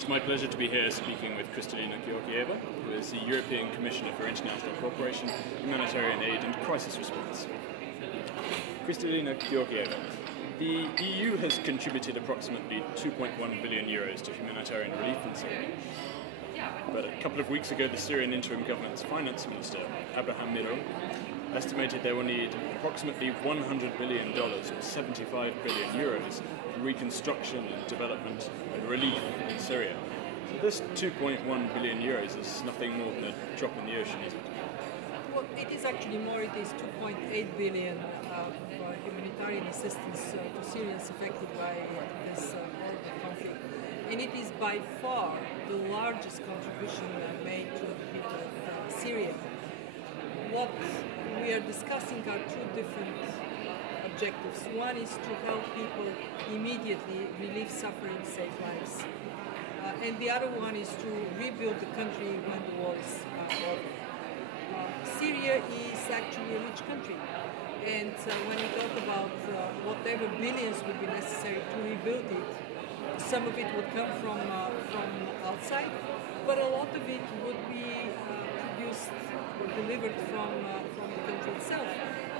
It's my pleasure to be here speaking with Kristalina Georgieva, who is the European Commissioner for International Cooperation, Humanitarian Aid and Crisis Response. Kristalina Georgieva, the EU has contributed approximately 2.1 billion euros to humanitarian relief in Syria. But a couple of weeks ago, the Syrian interim government's finance minister, Abraham Miro, estimated they will need approximately $100 billion, or 75 billion euros, for reconstruction and development and relief in Syria. So this 2.1 billion euros is nothing more than a drop in the ocean, is it? Well, it is actually more. It is 2.8 billion of humanitarian assistance to Syrians affected by this horrible conflict. And it is by far the largest contribution made to the people of Syria. What we are discussing are two different objectives. One is to help people immediately relieve suffering, save lives. And the other one is to rebuild the country when the war is over. Syria is actually a rich country. And when we talk about whatever billions would be necessary to rebuild it, some of it would come from outside, but a lot of it would be produced or delivered from the country itself.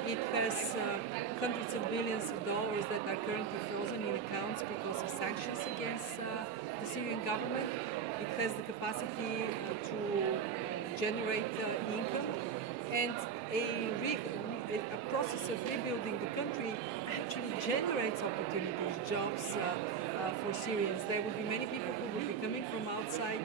It has hundreds of billions of dollars that are currently frozen in accounts because of sanctions against the Syrian government. It has the capacity to generate income, and a process of rebuilding the country actually generates opportunities, jobs for Syrians. There would be many people who would be coming from outside,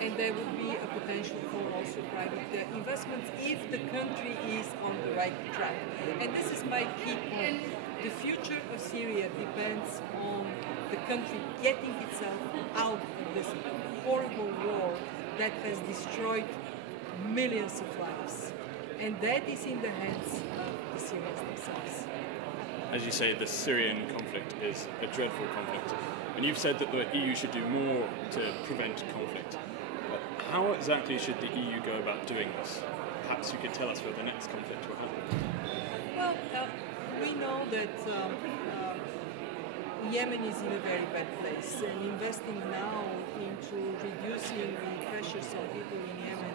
and there would be a potential for also private investments if the country is on the right track. And this is my key point. The future of Syria depends on the country getting itself out of this horrible war that has destroyed millions of lives. And that is in the hands of the Syrians themselves. As you say, the Syrian conflict is a dreadful conflict. And you've said that the EU should do more to prevent conflict. But how exactly should the EU go about doing this? Perhaps you could tell us where the next conflict will happen. Well, we know that Yemen is in a very bad place, and investing now into reducing the pressures on people in Yemen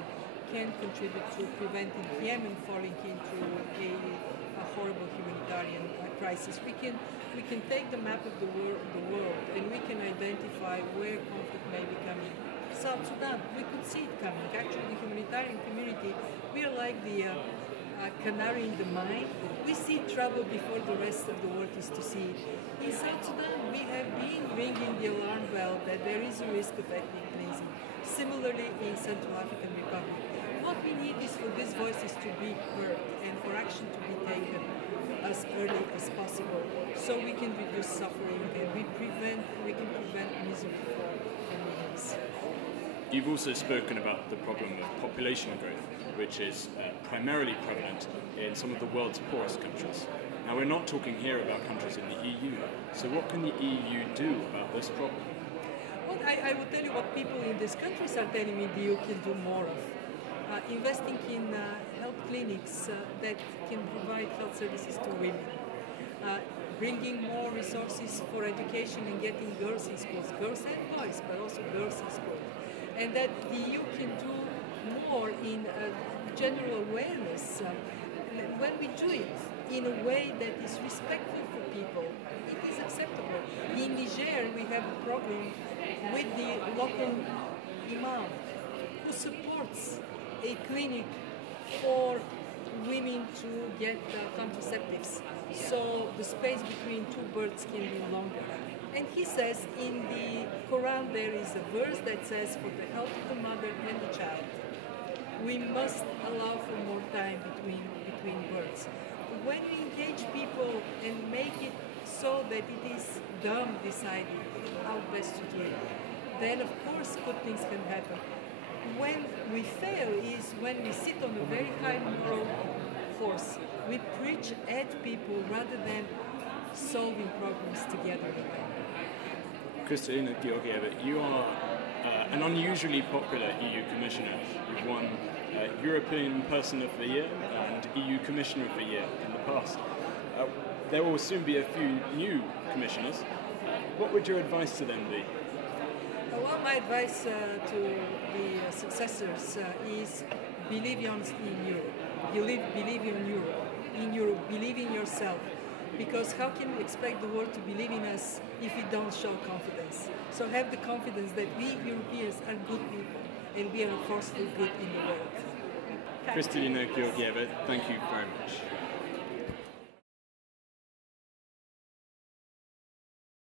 can contribute to preventing Yemen falling into a horrible humanitarian crisis. We can take the map of the world and we can identify where conflict may be coming. South Sudan, we could see it coming. Actually, the humanitarian community, we are like the canary in the mine. We see trouble before the rest of the world is to see it. In South Sudan, we have been ringing the alarm bell that there is a risk of ethnic cleansing. Similarly, in Central African Republic. What we need is for these voices to be heard and for action to be taken as early as possible, so we can reduce suffering and we can prevent misery for millions. You've also spoken about the problem of population growth, which is primarily prevalent in some of the world's poorest countries. Now, we're not talking here about countries in the EU, so what can the EU do about this problem? Well, I will tell you what people in these countries are telling me the EU can do more of. Investing in health clinics that can provide health services to women, bringing more resources for education and getting girls in schools, girls and boys, but also girls in school, and that the EU can do more in general awareness. When we do it in a way that is respectful for people, it is acceptable. In Niger, we have a program with the local imam who supports a clinic for women to get contraceptives, so the space between two births can be longer. And he says in the Quran there is a verse that says, for the health of the mother and the child, we must allow for more time between births. When we engage people and make it so that it is them deciding how best to do it, then of course good things can happen. When we fail is when we sit on a very high moral horse. We preach at people rather than solving problems together. Kristalina Georgieva, you are an unusually popular EU Commissioner. You've won European Person of the Year and EU Commissioner of the Year in the past. There will soon be a few new commissioners. What would your advice to them be? Well, my advice to the successors is believe in Europe. Believe in Europe, believe in yourself. Because how can we expect the world to believe in us if we don't show confidence? So have the confidence that we Europeans are good people and we are a force for good in the world. Kristalina Georgieva, thank you very much.